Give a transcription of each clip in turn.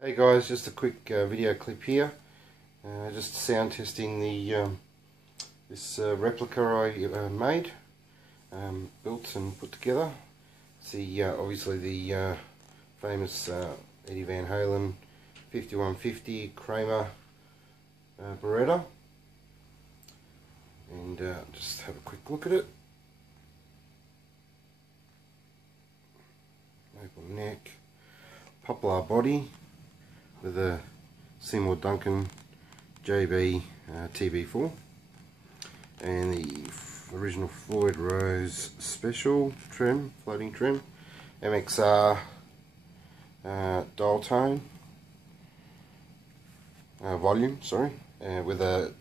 Hey guys, just a quick video clip here, just sound testing the this replica I made, built and put together. It's the obviously the famous Eddie Van Halen 5150 Kramer Baretta, and just have a quick look at it. Maple neck, poplar body with a Seymour Duncan JB TB4, and the original Floyd Rose special trim, floating trim, MXR dial tone, volume, sorry, with a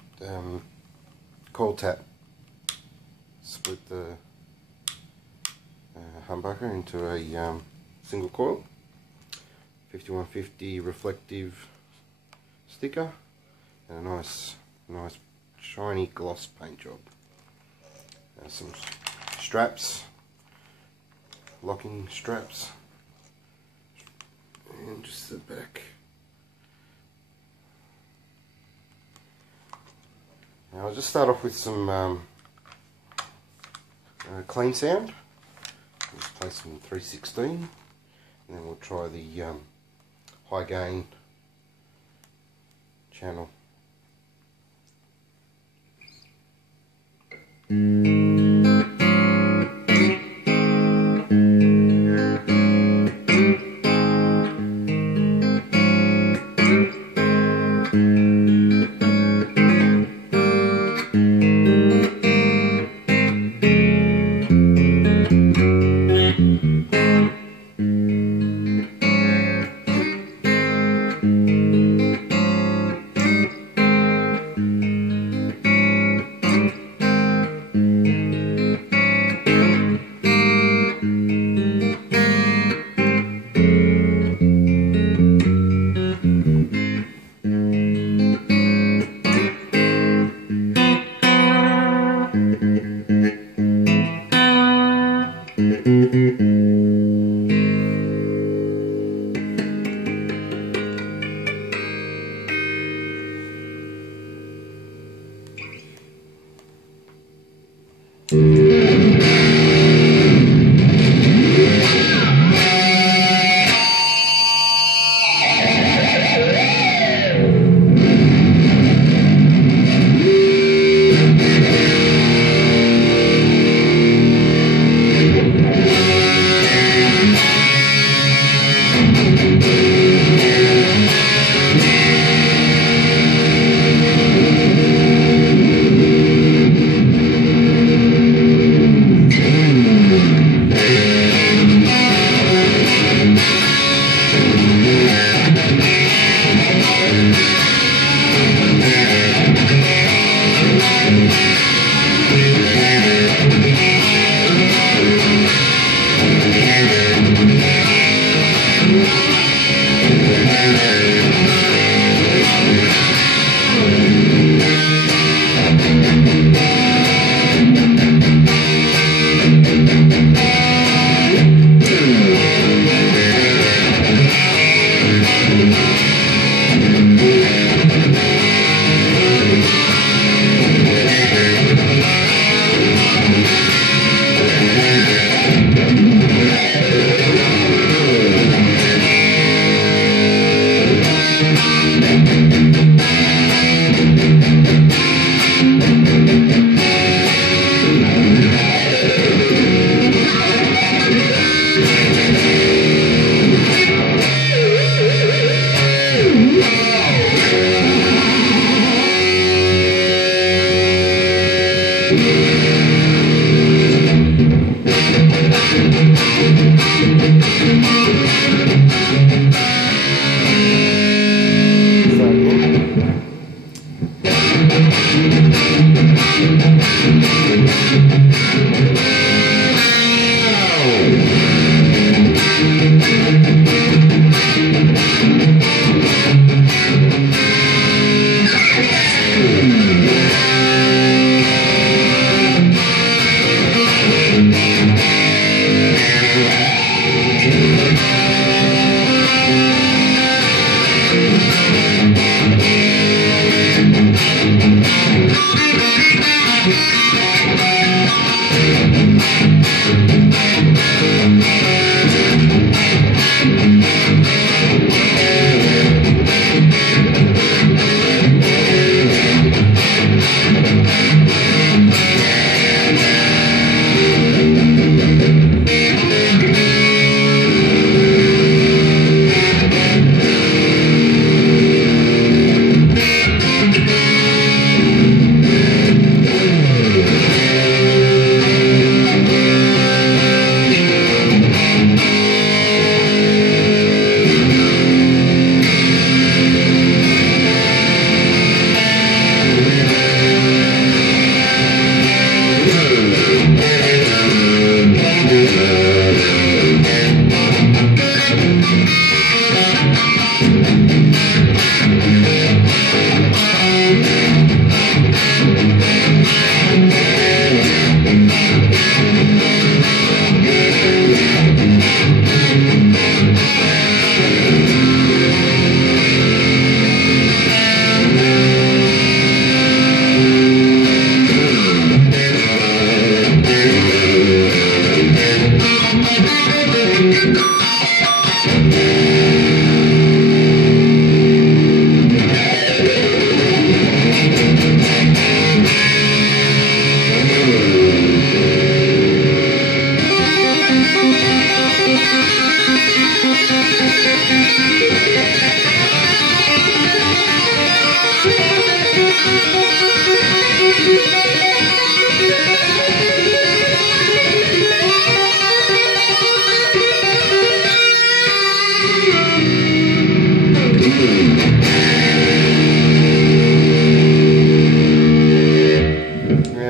coil tap. Split the humbucker into a single coil. 5150 reflective sticker, and a nice shiny gloss paint job. Some straps, locking straps, and just the back. Now I'll just start off with some clean sound. Let's play some 316, and then we'll try the high gain channel.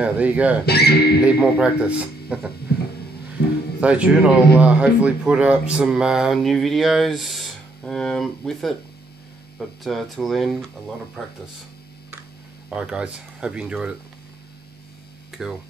Yeah, there you go. Need more practice. Stay tuned, I'll hopefully put up some new videos with it. But till then, a lot of practice. Alright guys, hope you enjoyed it. Cool.